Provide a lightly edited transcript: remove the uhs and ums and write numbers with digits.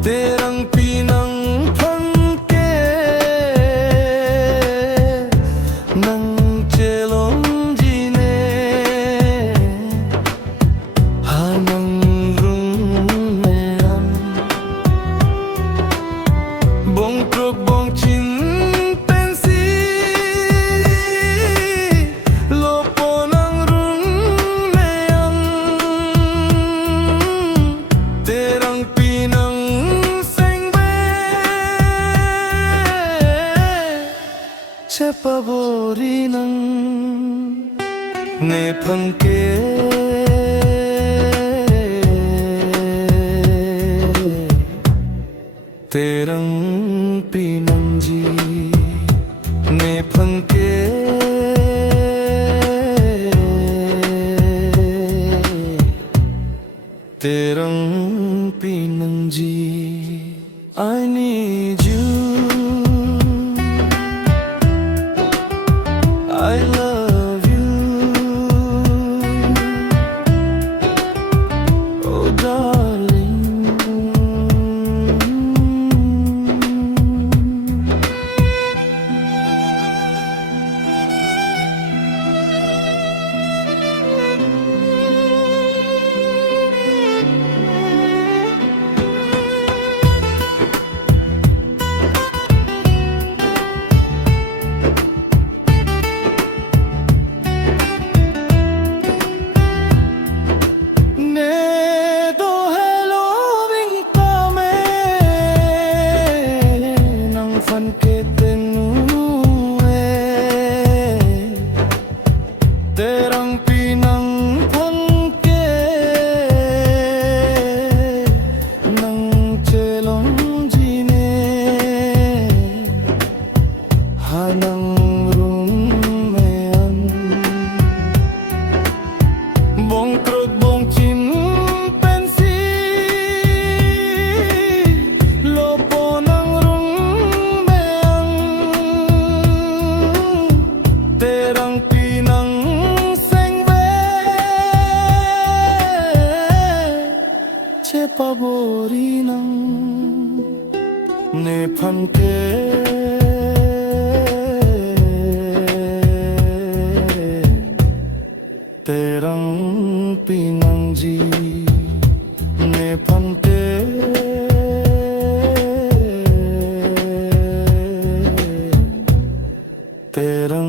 terang pinang phangke nang chelom jine hanang rung meam bong truk bong chin pensi lopo nang rung meam terang pinang pabori nang ne phangke terang pinang ji ne phangke terang pinang ji. I need you, I love you, oh darling. Terang pinang phangke nang chelong jine hanang rung meam bong truk bong chin pensi lopo nang rung meam terang pinang pabori nang ne phangke terang pinang ji ne phangke terang